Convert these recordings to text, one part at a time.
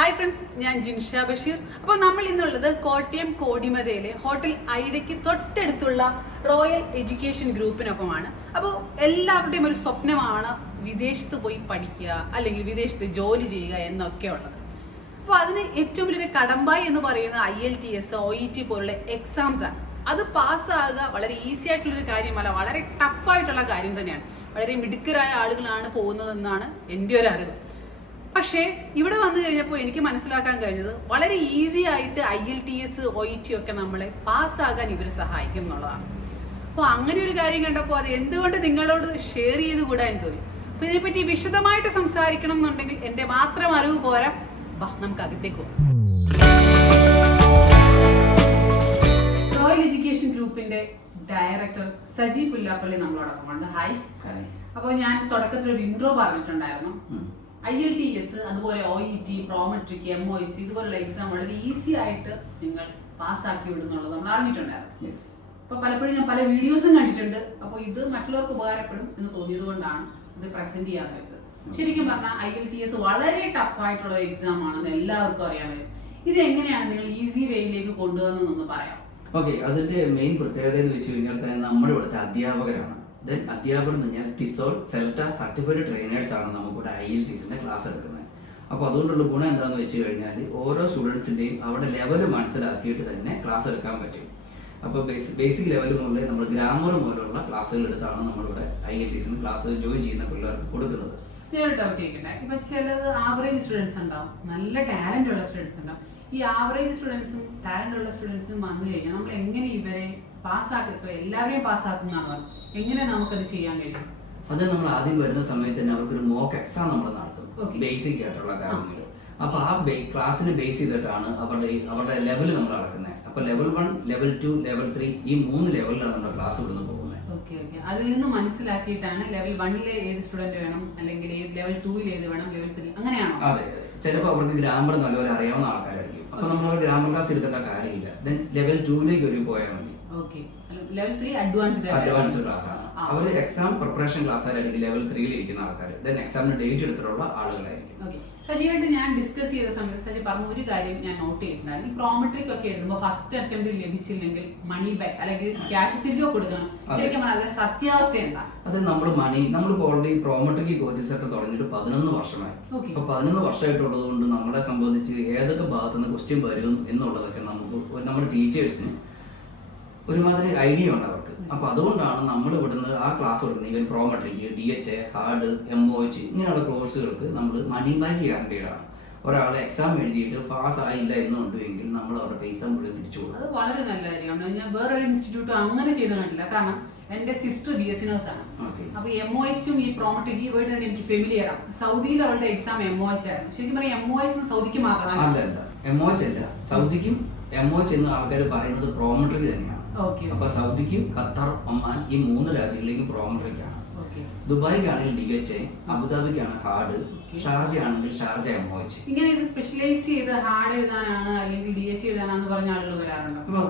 Hi friends, ഞാൻ ജിൻഷ ബഷീർ. അപ്പോൾ നമ്മൾ ഇന്നുള്ളത് കോട്ടയം കോടിമതയിലെ ഹോട്ടൽ ഐഡയ്ക്ക് തൊട്ടടുത്തുള്ള റോയൽ എഡ്യൂക്കേഷൻ ഗ്രൂപ്പിനൊപ്പമാണ്. അപ്പോൾ എല്ലാവരുടെയും ഒരു സ്വപ്നമാണ് വിദേശത്ത് പോയി പഠിക്കുക അല്ലെങ്കിൽ വിദേശത്ത് ജോലി ചെയ്യുക എന്നൊക്കെ ഉള്ളത്. അപ്പോൾ അതിന് ഏറ്റവും വലിയൊരു കടമ്പായി എന്ന് പറയുന്നത് IELTS, OET പോലുള്ള എക്സാംസ് ആണ്. അത് പാസ്സാകുക വളരെ ഈസി ആയിട്ടുള്ളൊരു കാര്യമല്ല, വളരെ ടഫായിട്ടുള്ള കാര്യം തന്നെയാണ്. വളരെ മിടുക്കരായ ആളുകളാണ് പോകുന്നതെന്നാണ് എൻ്റെ ഒരു അറിവ്. പക്ഷേ ഇവിടെ വന്നു കഴിഞ്ഞപ്പോൾ എനിക്ക് മനസ്സിലാക്കാൻ കഴിഞ്ഞത് വളരെ ഈസി ആയിട്ട് IELTS, OET ഒക്കെ നമ്മളെ പാസ്സാകാൻ ഇവർ സഹായിക്കും എന്നുള്ളതാണ്. അപ്പോൾ അങ്ങനെ ഒരു കാര്യം കണ്ടപ്പോൾ അത് എന്തുകൊണ്ട് നിങ്ങളോട് ഷെയർ ചെയ്ത് കൂടാ എന്ന് തോന്നി. അപ്പോൾ ഇതിനെപ്പറ്റി വിശദമായിട്ട് സംസാരിക്കണം എന്നുണ്ടെങ്കിൽ എൻ്റെ മാത്രം അറിവ് പോരാ. വാ, നമുക്ക് അകത്തേക്ക് പോകാം. റോയൽ എഡ്യൂക്കേഷൻ ഗ്രൂപ്പിന്റെ ഡയറക്ടർ സജി പുല്ലാപ്പള്ളി നമ്മളോടൊപ്പമുണ്ട്. ഹായ്. അപ്പോൾ ഞാൻ തുടക്കത്തിൽ ഒരു ഇൻട്രോ പറഞ്ഞിട്ടുണ്ടായിരുന്നു. IELTS, അതുപോലെ OET, പ്രോമെട്രിക്, MOH ഇതുപോലുള്ള എക്സാം വളരെ ഈസി ആയിട്ട് നിങ്ങൾ പാസ്സാക്കി വിടുന്നുള്ളത് നമ്മൾ അറിഞ്ഞിട്ടുണ്ടായിരുന്നു. അപ്പൊ പലപ്പോഴും ഞാൻ പല വീഡിയോസും കണ്ടിട്ടുണ്ട്. അപ്പോൾ ഇത് മറ്റുള്ളവർക്ക് ഉപകാരപ്പെടും എന്ന് തോന്നിയത് കൊണ്ടാണ് ഇത് പ്രസന്റ് ചെയ്യാൻ വെച്ചത്. ശരിക്കും പറഞ്ഞാൽ IELTS വളരെ ടഫായിട്ടുള്ള ഒരു എക്സാം ആണെന്ന് എല്ലാവർക്കും അറിയാൻ പറ്റും. ഇത് എങ്ങനെയാണ് നിങ്ങൾ ഈസി വേയിലേക്ക് കൊണ്ടുവന്നതെന്ന് പറയാം. ഓക്കെ, അതിന്റെ മെയിൻ പ്രത്യേകത എന്ന് വെച്ച് കഴിഞ്ഞാൽ തന്നെ നമ്മുടെ ഇവിടുത്തെ അധ്യാപകരാണ്. അധ്യാപകർ എന്ന് പറഞ്ഞാൽ ടിസോൾ, സെൽറ്റ സർട്ടിഫൈഡ് ട്രെയിനേഴ്സ് ആണ് നമുക്കിവിടെ IELTSന്റെ ക്ലാസ് എടുക്കുന്നത്. അപ്പോൾ അതുകൊണ്ടുള്ള ഗുണം എന്താണെന്ന് വെച്ച് കഴിഞ്ഞാൽ ഓരോ സ്റ്റുഡൻസിന്റെയും അവിടെ ലെവൽ മനസ്സിലാക്കിയിട്ട് തന്നെ ക്ലാസ് എടുക്കാൻ പറ്റും. അപ്പോൾ ബേസിക് ലെവൽ മുതലേ നമ്മൾ ഗ്രാമർ മുതലുള്ള ക്ലാസ്സുകൾ എടുത്താണ് നമ്മളിവിടെ IELTSന് ക്ലാസ് ജോയിൻ ചെയ്യുന്ന പിള്ളേർക്ക് കൊടുക്കുന്നത്. ഞാനൊരു ഡൗട്ട് ചോദിക്കട്ടെ. ഇപ്പൊ ചിലത് ആവറേജ് സ്റ്റുഡൻസ് ഉണ്ടാവും, നല്ല ടാലന്റ് ഉള്ള സ്റ്റുഡൻസ് ഉണ്ടാവും. ഈ ആവറേജ് സ്റ്റുഡൻസും ടാലന്റ് ഉള്ള സ്റ്റുഡൻസും വന്നു കഴിഞ്ഞാൽ നമ്മൾ എങ്ങനെ ഇവരെ പാസ്സാക്കി, ഇപ്പൊ എല്ലാവരെയും പാസ്സാക്കുന്നതാണ്, എങ്ങനെ നമുക്കത് ചെയ്യാൻ കഴിയും? അത് നമ്മൾ ആദ്യം വരുന്ന സമയത്ത് തന്നെ അവർക്കൊരു മോക്ക് എക്സാം നമ്മൾ നടത്തും, ബേസിക് ആയിട്ടുള്ള കാര്യങ്ങൾ. അപ്പൊ ആ ക്ലാസ്സിനെ ബേസ് ചെയ്തിട്ടാണ് അവരുടെ ലെവൽ നമ്മൾ അളക്കുന്നത്. അപ്പൊ ലെവൽ 1, ലെവൽ 2, ലെവൽ 3 ഈ 3 ലെവലിലാണ് നമ്മുടെ ക്ലാസ് ഇവിടുന്ന് പോകുന്നത്. അതിൽ നിന്ന് മനസ്സിലാക്കിയിട്ടാണ് ലെവൽ 1-ലെ ഏത് സ്റ്റുഡന്റ് വേണം, അല്ലെങ്കിൽ ലെവൽ 2-ൽ ഏത് വേണം, ലെവൽ 3 അങ്ങനെയാണോ? അതെ, ചിലപ്പോൾ അവർക്ക് ഗ്രാമർ നല്ലപോലെ അറിയാവുന്ന ആൾക്കാരായിരിക്കും. അപ്പൊ നമ്മൾ അവർ ഗ്രാമർ ക്ലാസ് എടുത്തേണ്ട കാര്യമില്ല. ദെൻ ലെവൽ 2-ലേക്ക് ഒരു പോയാൽ മതി. ലെവൽ 3 അഡ്വാൻസ്ഡ് ക്ലാസ് ആണ്. അവർ എക്സാം പ്രിപ്പറേഷൻ ക്ലാസ് ആയിരിക്കും ലെവൽ 3-ൽ ഇരിക്കുന്ന ആൾക്കാർ. ദെൻ എക്സാമിന് ഡേറ്റ് എടുത്തിട്ടുള്ള ആളുകളായിരിക്കും. സജീവായിട്ട് ഞാൻ ഡിസ്കസ് ചെയ്ത സമയത്ത് സജി പറഞ്ഞ ഒരു കാര്യം ഞാൻ നോട്ട് ചെയ്തിട്ടുണ്ടായിരുന്നു. ഈ പ്രോമെട്രിക് ഒക്കെ എഴുതുമ്പോൾ ഫസ്റ്റ് അറ്റംപ്റ്റിൽ ലഭിച്ചില്ലെങ്കിൽ മണി ബാക്ക് അല്ലെങ്കിൽ ക്യാഷ് തിരികെ കൊടുക്കണം. ശരിക്കും പറഞ്ഞാൽ സത്യാവസ്ഥ എന്താ? അത് നമ്മളിപ്പോ ഓൾറെഡി പ്രോമെട്രിക് കോച്ചസ് ഒക്കെ തുടങ്ങിയിട്ട് 11 വർഷമായി. അപ്പൊ 11 വർഷമായിട്ടുള്ളത് കൊണ്ട് നമ്മളെ സംബന്ധിച്ച് ഏതൊക്കെ ഭാഗത്തുനിന്ന് ക്വസ്റ്റ്യൻ വരും എന്നുള്ളതൊക്കെ നമ്മുടെ ടീച്ചേഴ്സിന് ഒരുമാതിരി ഐഡിയ ഉണ്ട് അവർക്ക്. അപ്പൊ അതുകൊണ്ടാണ് നമ്മൾ ഇവിടുന്ന് ആ ക്ലാസ് കൊടുക്കുന്നത്. Even Prometric, DHA, hard, MOH ഇങ്ങനെയുള്ള കോഴ്സുകൾക്ക് നമ്മൾ മണി ബാക്ക് ഗ്യാരണ്ടീഡ് ആണ്. ഒരാൾ എക്സാം എഴുതിയിട്ട് പാസ് ആയില്ല എന്നുണ്ടെങ്കിൽ നമ്മൾ അവരുടെ പൈസ മുഴുവൻ തിരിച്ചു കൊടുക്കും. അത് വളരെ നല്ല കാര്യമാണ്. ഞാൻ വേറൊരു ഇൻസ്റ്റിറ്റ്യൂട്ട് അങ്ങനെ ചെയ്ത് കണ്ടില്ല. കാരണം എന്റെ സിസ്റ്റർ BSc നഴ്സ് ആണ്. അപ്പൊ MOH ഈ പ്രോമെട്രിക് ഈ വേർഡ് എനിക്ക് ഫെമിലിയർ ആണ്. സൗദിയിൽ അവളുടെ എക്സാം MOH ആയിരുന്നു. ശരിക്കും പറയാം MOH സൗദിക്ക് മാത്രമല്ല. അല്ല, MOH അല്ല, സൗദിക്കും MOH എന്ന ആൾക്കാർ പറയുന്നത് പ്രോമെട്രിക് തന്നെയാണ്. അപ്പൊ സൗദിക്കും ഖത്തർ, ഒമാൻ ഈ 3 രാജ്യങ്ങളിലേക്കും പ്രോമെട്രിക് ആണ്. ദുബായിക്കാണെങ്കിൽ DHA, അബുദാബിക്കാണ് ഹാർഡ്, ഷാർജ ആണെങ്കിൽ ഷാർജ MOH. ഇങ്ങനെ ഇത് സ്പെഷ്യലൈസ് ചെയ്ത് ഹാർഡ് എഴുതാനാണ് അല്ലെങ്കിൽ DHA എഴുതാനാന്ന് പറഞ്ഞ ആളുകൾ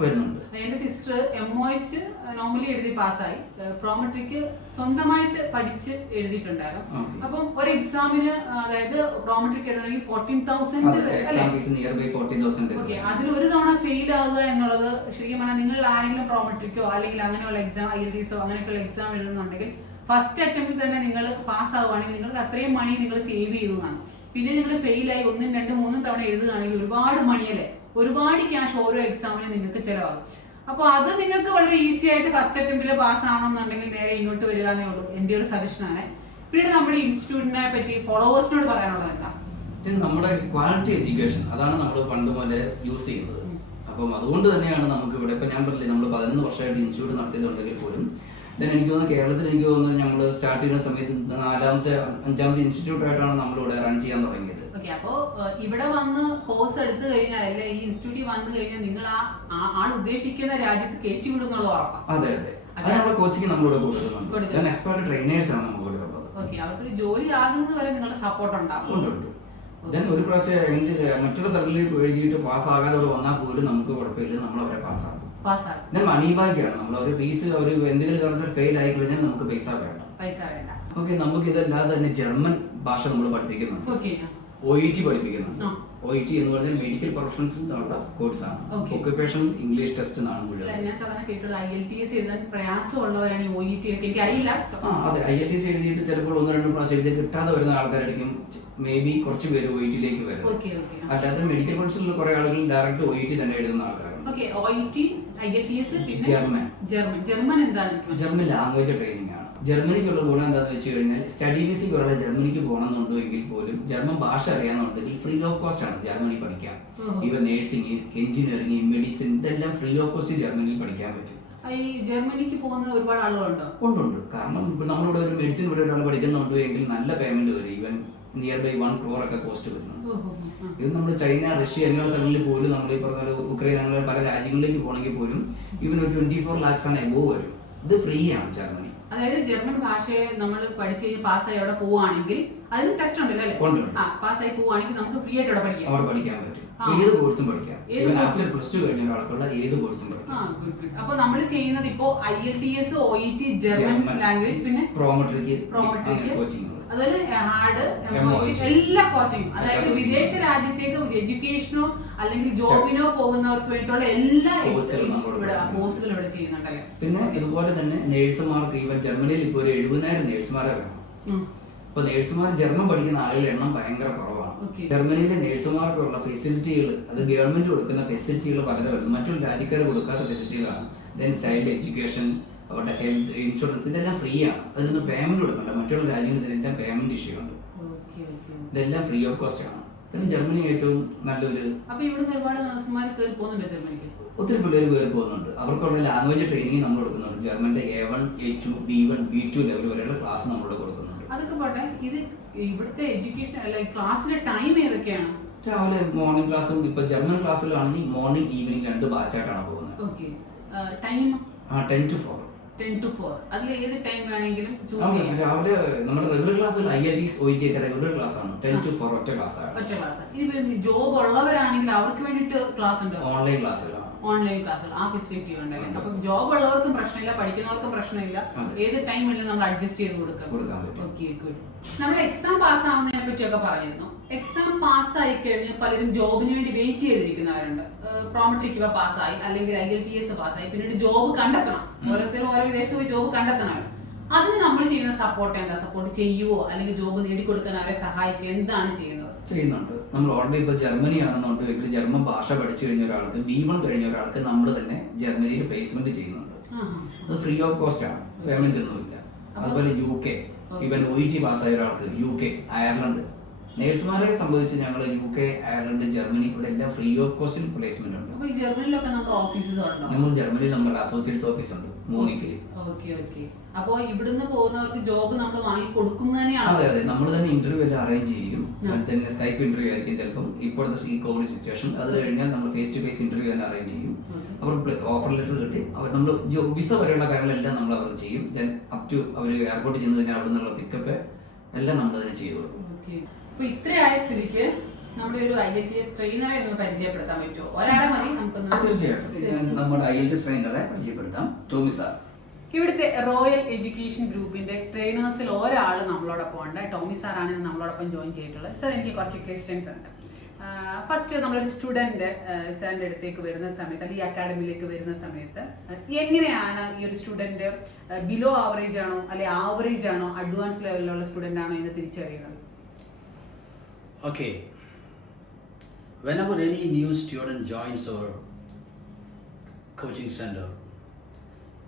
വരുന്നുണ്ട്. എന്റെ സിസ്റ്റർ MOH നോർമലി എഴുതി പാസ്സായി. പ്രോമെട്രിക് സ്വന്തമായിട്ട് പഠിച്ച് എഴുതിയിട്ടുണ്ടായിരുന്നു. അപ്പം ഒരു എക്സാമിന്, അതായത് പ്രോമെട്രിക് എഴുതണമെങ്കിൽ 14,000. അതിൽ ഒരു തവണ ഫെയിൽ ആവുക എന്നുള്ളത് ശരിക്കും പറഞ്ഞാൽ നിങ്ങൾ ആരെങ്കിലും പ്രോമെട്രിക്കോ അല്ലെങ്കിൽ അങ്ങനെയുള്ള എക്സാം IELTSോ അങ്ങനെയൊക്കെയുള്ള എക്സാം എഴുതുന്നുണ്ടെങ്കിൽ ഫസ്റ്റ് അറ്റംപ്റ്റിൽ തന്നെ നിങ്ങൾ പാസ് ആവുകയാണെങ്കിൽ നിങ്ങൾക്ക് അത്രയും മണി നിങ്ങൾ സേവ് ചെയ്തതാണ്. പിന്നെ നിങ്ങൾ ഫെയിൽ ആയി 1, 2, 3 തവണ എഴുതുകയാണെങ്കിൽ ഒരുപാട് മണിയല്ലേ, ഒരുപാട് ക്യാഷ് ഓരോ എക്സാമിന് നിങ്ങൾക്ക് ചിലവാകും. അപ്പോൾ അത് നിങ്ങൾക്ക് വളരെ ഈസി ആയിട്ട് ഫസ്റ്റ് അറ്റംപ്റ്റിൽ പാസ് ആവണമെന്നുണ്ടെങ്കിൽ നേരെ ഇങ്ങോട്ട് വരികയെന്നേ ഉള്ളൂ. എൻ്റെ ഒരു സജഷനാണ്. പിന്നെ നമ്മുടെ ഇൻസ്റ്റിറ്റ്യൂട്ടിനെ പറ്റി ഫോളോവേഴ്സിനോട് പറയാനുള്ളത് എന്താ? നമ്മുടെ ക്വാളിറ്റി എഡ്യൂക്കേഷൻ അതാണ് നമ്മൾ പണ്ട് മുതലേ യൂസ് ചെയ്യുന്നത്. അപ്പം അതുകൊണ്ട് തന്നെയാണ് നമുക്ക് ഇവിടെ ഇപ്പൊ ഞാൻ പറഞ്ഞില്ലേ, നമ്മൾ 11 വർഷമായിട്ട് ഇൻസ്റ്റിറ്റ്യൂട്ട് നടത്തിയതുണ്ടെങ്കിൽ പോലും എനിക്ക് തോന്നുന്നു കേരളത്തിൽ എനിക്ക് തോന്നുന്നു നമ്മൾ സ്റ്റാർട്ട് ചെയ്യുന്ന സമയത്ത് 4ാമത്തെ 5ാമത്തെ ഇൻസ്റ്റിറ്റ്യൂട്ട് ആയിട്ടാണ് നമ്മളിവിടെ റൺ ചെയ്യാൻ തുടങ്ങിയത്. അപ്പോ ഇവിടെ വന്ന് കോഴ്സ് എടുത്തു കഴിഞ്ഞാൽ, അല്ലെ ഈ ഇൻസ്റ്റിറ്റ്യൂട്ടിൽ വന്നു കഴിഞ്ഞാൽ നിങ്ങൾ ആൾ ഉദ്ദേശിക്കുന്ന രാജ്യത്ത് കയറ്റിവിടുന്നുള്ള ഉറപ്പാണ്. അതെ, അത് നമ്മുടെ കോച്ചിങ് നമ്മളിവിടെ കൊടുക്കുന്നുണ്ട്. എക്സ്പേർട്ട് ട്രെയിനേഴ്സ് ആണ് നമുക്ക് ഇവിടെ ഉള്ളത്. അവർക്കൊരു ജോലി ആകുന്നത് വരെ നിങ്ങളുടെ സപ്പോർട്ട് ഉണ്ടാവും. ഒരു പ്രാവശ്യം മറ്റുള്ള സ്ഥലങ്ങളിൽ എഴുതിയിട്ട് പാസ്സാകാതെ വന്നാൽ പോലും നമുക്ക് കുഴപ്പമില്ല, നമ്മൾ അവരെ പാസ്സാക്കും. ഞാൻ മണി ബാക്കാണ്. നമ്മൾ ഒരു ഫീസ് എന്തെങ്കിലും കാരണത്തിൽ ഫെയിൽ ആയി കഴിഞ്ഞാൽ നമുക്ക് പൈസ വേണ്ട. നമുക്ക് ഇതല്ലാതെ തന്നെ ജർമ്മൻ ഭാഷ നമ്മൾ പഠിപ്പിക്കുന്നുണ്ട്, OET പഠിപ്പിക്കുന്നുണ്ട്, OET എന്ന് പറഞ്ഞാൽ മെഡിക്കൽ പ്രൊഫഷണൽസിൽ നിന്നുള്ള കോഴ്സാണ്. ഒക്യുപേഷണൽ ഇംഗ്ലീഷ് ടെസ്റ്റ് എന്നാണ് മുഴുവൻ. ഞാൻ സാധാരണ കേട്ടുള്ളത് IELTS എഴുതാൻ പ്രയാസമുള്ളവരാണ് ഈ OET ഒക്കെ. എനിക്ക് അറിയില്ല. അതെ, IELTS എഴുതിയിട്ട് ചിലപ്പോൾ 1-2 പ്രാവശ്യം എഴുതി കിട്ടാതെ വരുന്ന ആൾക്കാരായിരിക്കും മേ ബി കുറച്ച് പേര് OET-ലേക്ക് വരുന്നത്. അല്ലാതെ മെഡിക്കൽ പ്രൊഫഷനിൽ കുറെ ആളുകൾ ഡയറക്റ്റ് OET തന്നെ എഴുതുന്ന ആൾക്കാരാണ്. OET, IELTS, പിന്നെ ജർമ്മൻ എന്താണ്? ജർമ്മൻ ലാംഗ്വേജ് ട്രെയിനിങ് ആണ്. ജർമ്മനിക്കുള്ള ഗുണം എന്താണെന്ന് വെച്ച് കഴിഞ്ഞാൽ സ്റ്റഡി വിസയ്ക്ക് ഒരാളെ ജർമ്മനിക്ക് പോകണമെന്നുണ്ടോ എങ്കിൽ പോലും ജർമ്മൻ ഭാഷ അറിയാമെന്നുണ്ടെങ്കിൽ ഫ്രീ ഓഫ് കോസ്റ്റ് ആണ് ജർമ്മനി പഠിക്കാം. ഇവർ നേഴ്സിംഗ്, എഞ്ചിനീയറിംഗ്, മെഡിസിൻ ഇതെല്ലാം ഫ്രീ ഓഫ് കോസ്റ്റ് ജർമ്മനിയിൽ പഠിക്കാൻ പറ്റും. ഈ ജർമ്മനിക്ക് പോകുന്ന ഒരുപാട് ആളുകളുണ്ടോ? ഉണ്ട്. കാരണം ഇപ്പൊ നമ്മളിവിടെ ഒരു മെഡിസിൻ ഇവിടെ ഒരാൾ പഠിക്കുന്നുണ്ടോ എങ്കിൽ നല്ല പേയ്മെന്റ് വരും. ഈവൻ നിയർ ബൈ 1 crore ഒക്കെ കോസ്റ്റ് വരുന്നുണ്ട്. ഇത് നമ്മൾ ചൈന, റഷ്യ എന്നുള്ള സ്ഥലങ്ങളിൽ പോലും നമ്മൾ ഈ പറഞ്ഞ ഉക്രൈൻ അങ്ങനെ പല രാജ്യങ്ങളിലേക്ക് പോകണമെങ്കിൽ പോലും ഇവൻ ഒരു 24 lakhs ആണ് എബോവ് വരും. ഇത് ഫ്രീ ആണ് ജർമ്മനി. അതായത് ജർമ്മൻ ഭാഷയെ നമ്മൾ പഠിച്ച് പാസ്സായി അവിടെ പോവുകയാണെങ്കിൽ അതിന് ടെസ്റ്റ് ഉണ്ടല്ലോ അല്ലേ? പാസ്സായി പോവുകയാണെങ്കിൽ നമുക്ക് ഫ്രീ ആയിട്ട് അവിടെ പഠിക്കാൻ പറ്റും. ഏത് കോഴ്സും പഠിക്കാം. +2 കഴിഞ്ഞ ഒരാൾക്കുള്ള ഏത് കോഴ്സും പഠിക്കാം. അപ്പൊ നമ്മൾ ചെയ്യുന്നത് ഇപ്പോ IELTS, OET, ജർമ്മൻ ലാംഗ്വേജ്, പിന്നെ പ്രോമട്രിക്ക് കോച്ചിങ്, അതുപോലെ ഹാർഡ്, എല്ലാ കോച്ചിങ്ങും. അതായത് വിദേശ രാജ്യത്തേക്ക് എഡ്യൂക്കേഷനോ അല്ലെങ്കിൽ ജോബിനോ പോകുന്നവർക്ക് വേണ്ടിയിട്ടുള്ള എല്ലാ കോഴ്സുകളും ഇവിടെ ചെയ്യുന്നുണ്ടല്ലേ? പിന്നെ ഇതുപോലെ തന്നെ നേഴ്സുമാർക്ക് ഈവൻ ജർമ്മനിയിൽ ഇപ്പോൾ ഒരു 70,000 നേഴ്സുമാരെ വേണം. അപ്പൊ നേഴ്സുമാർ ജർമ്മൻ പഠിക്കുന്ന ആളുകളുടെ എണ്ണം ഭയങ്കര കുറവാണ്. ജർമ്മനിയിലെ നേഴ്സുമാർക്കുള്ള ഫെസിലിറ്റികൾ, അത് ഗവൺമെന്റ് കൊടുക്കുന്ന ഫെസിലിറ്റികൾ വളരെ വലുത്, മറ്റുള്ള രാജ്യക്കാർ കൊടുക്കാത്ത ഫെസിലിറ്റികളാണ്. ദെൻ ചൈൽഡ് എഡ്യൂക്കേഷൻ, അവരുടെ ഹെൽത്ത് ഇൻഷുറൻസ് ഇതെല്ലാം ഫ്രീ ആണ്. അതിനൊന്നും പേയ്മെന്റ് കൊടുക്കണ്ട. മറ്റുള്ള രാജ്യങ്ങളിൽ ഇതിനെല്ലാം പേയ്മെന്റ് ഇഷ്യൂ ഉണ്ട്. ഇതെല്ലാം ഫ്രീ ഓഫ് കോസ്റ്റ് ആണ്. ജർമ്മനി ഏറ്റവും നല്ലൊരു. അപ്പൊ ഇവിടുന്ന് ഒരുപാട് നഴ്സുമാർ കയറി പോകുന്നുണ്ട് ജർമ്മനിക്ക്. ഒത്തിരി പിള്ളേർ കയറി പോകുന്നുണ്ട്. അവർക്കുള്ള ലാംഗ്വേജ് ട്രെയിനിങ് നമ്മൾ കൊടുക്കുന്നുണ്ട്. ജർമ്മന്റെ A1, A2, B1, B2 level വരെയുള്ള ക്ലാസ് നമ്മൾ കൊടുക്കുന്നുണ്ട്. അതൊക്കെ പോട്ടെ, ഇത് ഇവിടുത്തെ എഡ്യൂക്കേഷൻ ക്ലാസ്സിലെ ടൈം ഏതൊക്കെയാണ്? രാവിലെ മോർണിംഗ് ക്ലാസ്സും ഇപ്പൊ ജർമ്മൻ ക്ലാസ്സിലാണെങ്കിൽ മോർണിംഗ് ഈവനിങ് 2 ബാച്ചായിട്ടാണ് പോകുന്നത്. Time 10 to 4. 10 to 4. അതിൽ ഏത് ടൈം വേണമെങ്കിലും രാവിലെ നമ്മുടെ റെഗുലർ ക്ലാസ്സിൽ IELTS, OET ഒക്കെ റെഗുലർ ക്ലാസ് ആണ്. 10 to 4 ഒറ്റ ക്ലാസ് ആണ്. ഇനി ജോബ് ഉള്ളവരാണെങ്കിൽ അവർക്ക് വേണ്ടിട്ട് ക്ലാസ് ഉണ്ട്. ഓൺലൈൻ ക്ലാസ്സുകളാണ്. ആ ഫെസിലിറ്റി ഉണ്ടല്ലേ? അപ്പൊ ജോബ് ഉള്ളവർക്കും പ്രശ്നമില്ല, പഠിക്കുന്നവർക്കും പ്രശ്നമില്ല. ഏത് ടൈം വേണമെങ്കിലും നമ്മൾ അഡ്ജസ്റ്റ് ചെയ്ത് കൊടുക്കാൻ പറ്റും. നമ്മൾ എക്സാം പാസ് ആവുന്നതിനെ പറ്റിയൊക്കെ പറഞ്ഞിരുന്നു. എക്സാം പാസ്സായി കഴിഞ്ഞ് പലരും ജോബിന് വേണ്ടി വെയിറ്റ് ചെയ്തിരിക്കുന്നവരുണ്ട്. പ്രോമട്രിക്ക് പാസ്സായി, അല്ലെങ്കിൽ IELTS പാസ്സായി, പിന്നീട് ജോബ് കണ്ടെത്തണം. ഓരോരുത്തരും ഓരോ വിദേശത്ത് പോയി ജോബ് കണ്ടെത്തണം. അതിന് നമ്മൾ ചെയ്യുന്ന സപ്പോർട്ട് എന്താ? സപ്പോർട്ട് ചെയ്യുവോ അല്ലെങ്കിൽ ജോബ് നേടിക്കൊടുക്കാൻ അവരെ സഹായിക്കുക, എന്താണ് ചെയ്യുന്നത്? ചെയ്യുന്നുണ്ട്. നമ്മൾ ഓൾറെഡി ഇപ്പൊ ജർമ്മനി ആണെന്നുണ്ടെങ്കിൽ ജർമ്മൻ ഭാഷ പഠിച്ചു കഴിഞ്ഞ ഒരാൾക്ക്, B1 കഴിഞ്ഞ ഒരാൾക്ക് നമ്മൾ തന്നെ ജർമ്മനിയിൽ പ്ലേസ്മെന്റ് ചെയ്യുന്നുണ്ട്. അത് ഫ്രീ ഓഫ് കോസ്റ്റ് ആണ്, പേയ്മെന്റ് ഒന്നുമില്ല. അതുപോലെ UK, ഈവൻ OET പാസ്സായ ഒരാൾക്ക് UK, അയർലൻഡ് നേഴ്സുമാരെ സംബന്ധിച്ച് ഞങ്ങൾ UK, അയർലൻഡ്, ജർമ്മനി ഇവിടെ എല്ലാം ഫ്രീ ഓഫ് കോസ്റ്റിൽ പ്ലേസ്മെന്റ് ഉണ്ട്. നമ്മൾ ജർമ്മനിയിൽ നമ്മുടെ അസോസിയേറ്റ്സ് ഓഫീസ് ഉണ്ട് മൂണിക്കിൽ. അപ്പോ ഇവിടുന്ന് പോകുന്നവർക്ക് ജോബ് നമ്മൾ വാങ്ങി കൊടുക്കുന്നതന്നെയാണ്. അതെ, നമ്മൾ തന്നെ ഇന്റർവ്യൂ എല്ലാം അറേഞ്ച് ചെയ്യും. തന്നെ സ്കൈപ്പ് ഇന്റർവ്യൂ ആയിരിക്കും ചിലപ്പം ഇപ്പോഴത്തെ ഈ കോവിഡ് സിറ്റുവേഷൻ. അത് കഴിഞ്ഞാൽ നമ്മൾ ഫേസ് ടു ഫേസ് ഇന്റർവ്യൂ തന്നെ അറേഞ്ച് ചെയ്യും. അവർ ഓഫർ ലെറ്റർ കിട്ടി നമ്മൾ വിസ വരെയുള്ള കാര്യങ്ങളെല്ലാം നമ്മൾ അവർ ചെയ്യും. ദെൻ അപ് ടു അവർ എയർപോർട്ടിൽ ചെന്ന് കഴിഞ്ഞാൽ അവിടെ നിന്നുള്ള പിക്കപ്പ് എല്ലാം നമ്മൾ തന്നെ ചെയ്തു കൊടുക്കും. അപ്പൊ ഇത്രയായ സ്ഥിതിക്ക് നമ്മുടെ ഒരു IELTS ട്രെയിനറെ ഒന്ന് പരിചയപ്പെടുത്താൻ പറ്റുമോ? ഒരാളെ മതി നമുക്കൊന്ന്. തീർച്ചയായിട്ടും നമ്മുടെ IELTS ട്രെയിനറെ പരിചയപ്പെടുത്താം. ടോമി സാർ ഇവിടുത്തെ റോയൽ എഡ്യൂക്കേഷൻ ഗ്രൂപ്പിന്റെ ട്രെയിനേഴ്സിൽ ഒരാൾ നമ്മളോടൊപ്പം ഉണ്ട്. ടോമി സാറാണ് നമ്മളോടൊപ്പം ജോയിൻ ചെയ്തിട്ടുള്ളത്. സാർ, എനിക്ക് കുറച്ച് ക്വസ്റ്റ്യൻസ് ഉണ്ട്. ഫസ്റ്റ്, നമ്മളൊരു സ്റ്റുഡന്റ് സാറിന്റെ അടുത്തേക്ക് വരുന്ന സമയത്ത്, അല്ലെങ്കിൽ ഈ അക്കാഡമിയിലേക്ക് വരുന്ന സമയത്ത് എങ്ങനെയാണ് ഈ ഒരു സ്റ്റുഡന്റ് ബിലോ ആവറേജ് ആണോ, അല്ലെങ്കിൽ ആവറേജ് ആണോ, അഡ്വാൻസ് ലെവലിലുള്ള സ്റ്റുഡന്റ് ആണോ എന്ന് തിരിച്ചറിയുന്നത്? Okay. Whenever any new student joins our coaching center,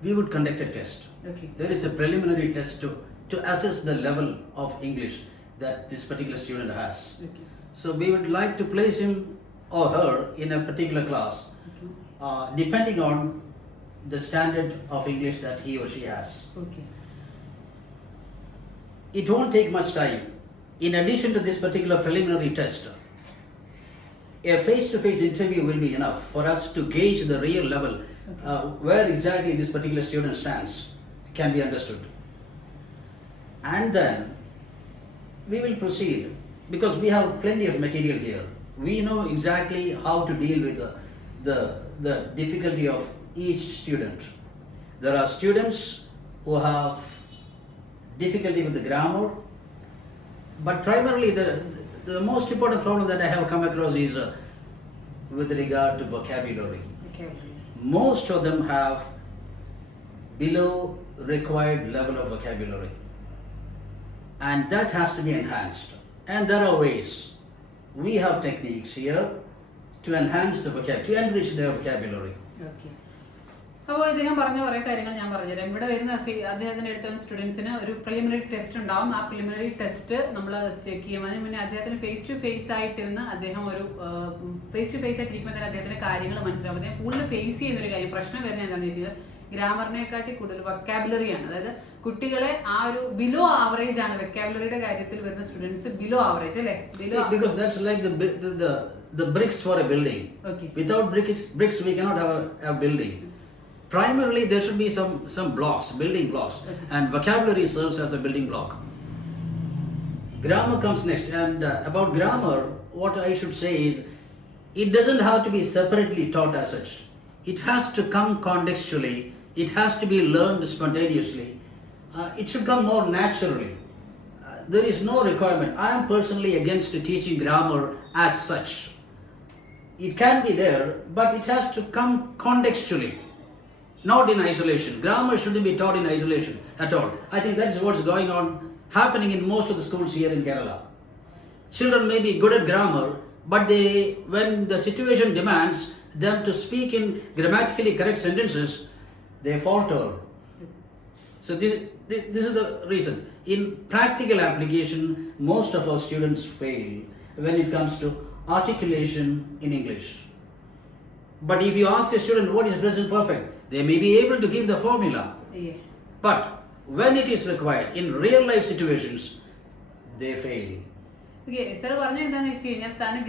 we would conduct a test. Okay. There is a preliminary test to assess the level of English that this particular student has. Okay. So we would like to place him or her in a particular class, Okay. Depending on the standard of English that he or she has. Okay. It won't take much time. In addition to this particular preliminary test, a face-to-face interview will be enough for us to gauge the real level, where exactly this particular student stands can be understood. And then we will proceed, because we have plenty of material here. We know exactly how to deal with the difficulty of each student. There are students who have difficulty with the grammar, but primarily the most important problem that I have come across is with regard to vocabulary. Most of them have below required level of vocabulary, and that has to be enhanced. And there are ways. We have techniques here to enhance the vocabulary, to enrich their vocabulary. അപ്പോൾ ഇദ്ദേഹം പറഞ്ഞ കുറേ കാര്യങ്ങൾ ഞാൻ പറഞ്ഞുതരാം. ഇവിടെ വരുന്ന അദ്ദേഹത്തിന്റെ അടുത്ത സ്റ്റുഡൻസിന് ഒരു പ്രിലിമിനറി ടെസ്റ്റ് ഉണ്ടാവും. ആ പ്രിലിമിനറി ടെസ്റ്റ് നമ്മൾ ചെക്ക് ചെയ്യും. അതിന് മുന്നേ അദ്ദേഹത്തിന് ഫേസ് ടു ഫേസ് ആയിട്ടിരുന്ന് അദ്ദേഹം ഒരു ഫേസ് ടു ഫേസ് ആയിട്ടിരിക്കുമ്പോൾ തന്നെ അദ്ദേഹത്തിന് കാര്യങ്ങൾ മനസ്സിലാവും. അദ്ദേഹം കൂടുതൽ ഫേസ് ചെയ്യുന്ന ഒരു കാര്യം പ്രശ്നം വരുന്നത് എന്താണെന്ന് വെച്ചാൽ ഗ്രാമറിനെക്കാട്ടി കൂടുതൽ വൊക്കാബുലറിയാണ്. അതായത് കുട്ടികളെ ആ ഒരു ബിലോ ആവറേജ് ആണ് വെക്കാബുലറിയുടെ കാര്യത്തിൽ വരുന്ന സ്റ്റുഡൻസ് ബിലോ ആവറേജ് അല്ലേ? Because that's like the bricks for a building. Okay. Without bricks we cannot have a building. Primarily there should be some blocks, building blocks, and vocabulary serves as a building block. Grammar comes next, and about grammar, what I should say is, it doesn't have to be separately taught as such. It has to come contextually. It has to be learned spontaneously. It should come more naturally. There is no requirement. I am personally against teaching grammar as such. It can be there, but it has to come contextually, not in isolation. Grammar shouldn't be taught in isolation at all. I think that's what's going on, happening in most of the schools here in Kerala. Children may be good at grammar, but when the situation demands them to speak in grammatically correct sentences, they falter. So this is the reason. In practical application, most of our students fail when it comes to articulation in English. But if you ask a student what is present perfect, they may be able to give the formula. Yeah. But when it is required in real life situations, they fail. Okay, sir പറഞ്ഞ എന്താന്ന് വെച്ച് കഴിഞ്ഞാൽ സാറിന്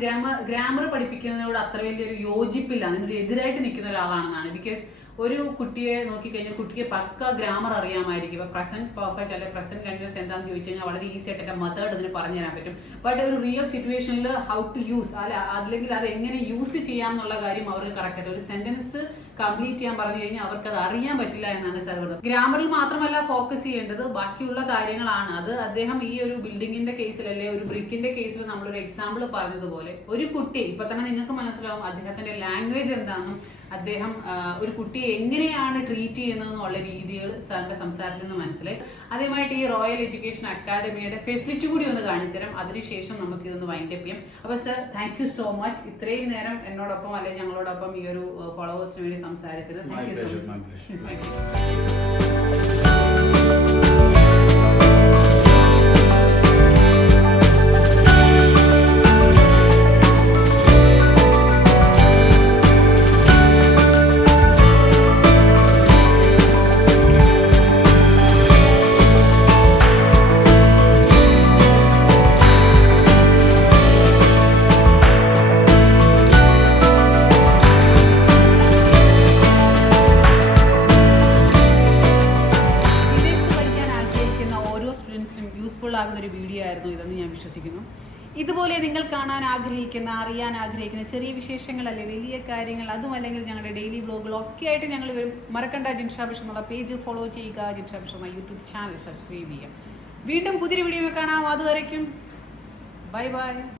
grammar പഠിപ്പിക്കുന്നതിനോട് അത്ര വലിയൊരു യോജിപ്പില്ല, അതിനൊരു എതിരായിട്ട് നിൽക്കുന്ന ഒരാളാണെന്നാണ്. ബിക്കോസ് ഒരു കുട്ടിയെ നോക്കിക്കഴിഞ്ഞാൽ കുട്ടിക്ക് പക്ക ഗ്രാമർ അറിയാമായിരിക്കും. ഇപ്പൊ പ്രസന്റ് പെർഫെക്റ്റ് അല്ലെ പ്രസന്റ് കണ്ടിന്യൂസ് എന്താണെന്ന് ചോദിച്ചു കഴിഞ്ഞാൽ വളരെ ഈസി ആയിട്ട് എന്റെ മെത്തേഡ് അതിന് പറഞ്ഞു തരാൻ പറ്റും. ബട്ട് ഒരു റിയൽ സിറ്റുവേഷനിൽ ഹൗ ടു യൂസ് അല്ലെങ്കിൽ അത് എങ്ങനെ യൂസ് ചെയ്യാം എന്നുള്ള കാര്യം അവർക്ക് കറക്റ്റ് ആയിട്ട് ഒരു സെന്റൻസ് കംപ്ലീറ്റ് ചെയ്യാൻ പറഞ്ഞു കഴിഞ്ഞാൽ അവർക്ക് അത് അറിയാൻ പറ്റില്ല എന്നാണ് സാർ പറഞ്ഞത്. ഗ്രാമറിൽ മാത്രമല്ല ഫോക്കസ് ചെയ്യേണ്ടത് ബാക്കിയുള്ള കാര്യങ്ങളാണ്. അത് അദ്ദേഹം ഈ ഒരു ബിൽഡിങ്ങിന്റെ കേസിൽ അല്ലെ ഒരു ബ്രിക്കിന്റെ കേസിൽ നമ്മളൊരു എക്സാമ്പിൾ പറഞ്ഞതുപോലെ ഒരു കുട്ടി ഇപ്പൊ തന്നെ നിങ്ങൾക്ക് മനസ്സിലാവും അദ്ദേഹത്തിന്റെ ലാംഗ്വേജ് എന്താണെന്നും അദ്ദേഹം ഒരു കുട്ടിയെ എങ്ങനെയാണ് ട്രീറ്റ് ചെയ്യുന്നതെന്നുള്ള രീതികൾ സാറിന്റെ സംസാരത്തിൽ നിന്ന് മനസ്സിലായി. ആദ്യമായിട്ട് ഈ റോയൽ എഡ്യൂക്കേഷൻ അക്കാഡമിയുടെ ഫെസിലിറ്റി കൂടി ഒന്ന് കാണിച്ചു തരാം. അതിനുശേഷം നമുക്ക് ഇതൊന്ന് വൈൻഡപ്പ് ചെയ്യാം. അപ്പൊ sir, thank you so much ഇത്രയും നേരം എന്നോടൊപ്പം അല്ലെങ്കിൽ ഞങ്ങളോടൊപ്പം ഈ ഒരു ഫോളോവേഴ്സിന് വേണ്ടി സംസാരിച്ചത്. Thank you so much. Useful ആകുന്ന ഒരു വീഡിയോ ആയിരുന്നു ഇതെന്ന് ഞാൻ വിശ്വസിക്കുന്നു. ഇതുപോലെ നിങ്ങൾ കാണാൻ ആഗ്രഹിക്കുന്ന, അറിയാൻ ആഗ്രഹിക്കുന്ന ചെറിയ വിശേഷങ്ങൾ അല്ലെ വലിയ കാര്യങ്ങൾ, അതും അല്ലെങ്കിൽ ഞങ്ങളുടെ ഡെയിലി വ്ലോഗുകളൊക്കെ ആയിട്ട് ഞങ്ങൾ വരും. മറക്കണ്ട ജിൻഷാ ബഷീർ എന്നുള്ള പേജ് ഫോളോ ചെയ്യുക, ജിൻഷാ ബഷീർ എന്ന യൂട്യൂബ് ചാനൽ സബ്സ്ക്രൈബ് ചെയ്യുക. വീണ്ടും പുതിയൊരു വീഡിയോ കാണാം. അതുവരയ്ക്കും ബൈ ബൈ.